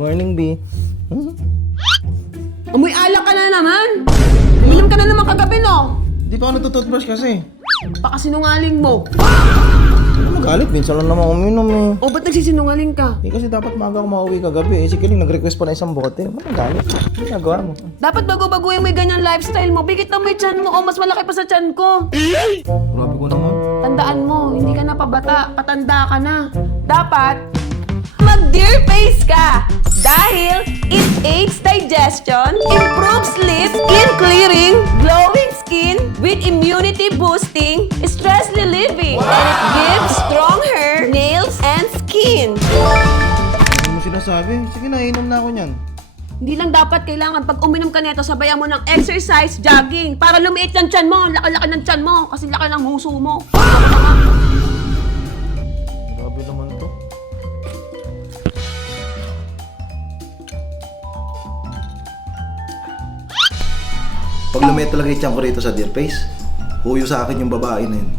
Morning, B. Amoy alak ka na naman! Uminom ka na naman kagabi, no? Di pa ako nagtututbrush kasi. Baka sinungaling mo. Ano magalit? Minsan lang naman uminom eh. O ba't nagsisinungaling ka? Eh kasi dapat maaga ako mauwi kagabi eh. Si Kiling nag-request pa na isang bote. Ano magalit? Ano nagawa mo? Dapat bago-baguhin mo yung ganyan lifestyle mo. Bigit na mo yung tiyan mo. O mas malaki pa sa tiyan ko. Grabe ko naman. Tandaan mo, hindi ka na pabata. Patanda ka na. Dapat, mag-dear face ka! Dahil it aids digestion, improves sleep, skin clearing, glowing skin with immunity boosting, stress relieving, and it gives strong hair, nails, and skin. Ano mo sinasabi? Sige na, inom na ako niyan. Hindi lang dapat kailangan pag uminom ka nito, sabayan mo ng exercise, jogging, para lumiit ang tiyan mo, laki-laki ng tiyan mo, kasi laki ng huso mo. Grabe naman to. Pag lumiit talaga yung tiyan ko rito sa Dear Face, huyo sa akin yung babae na yun.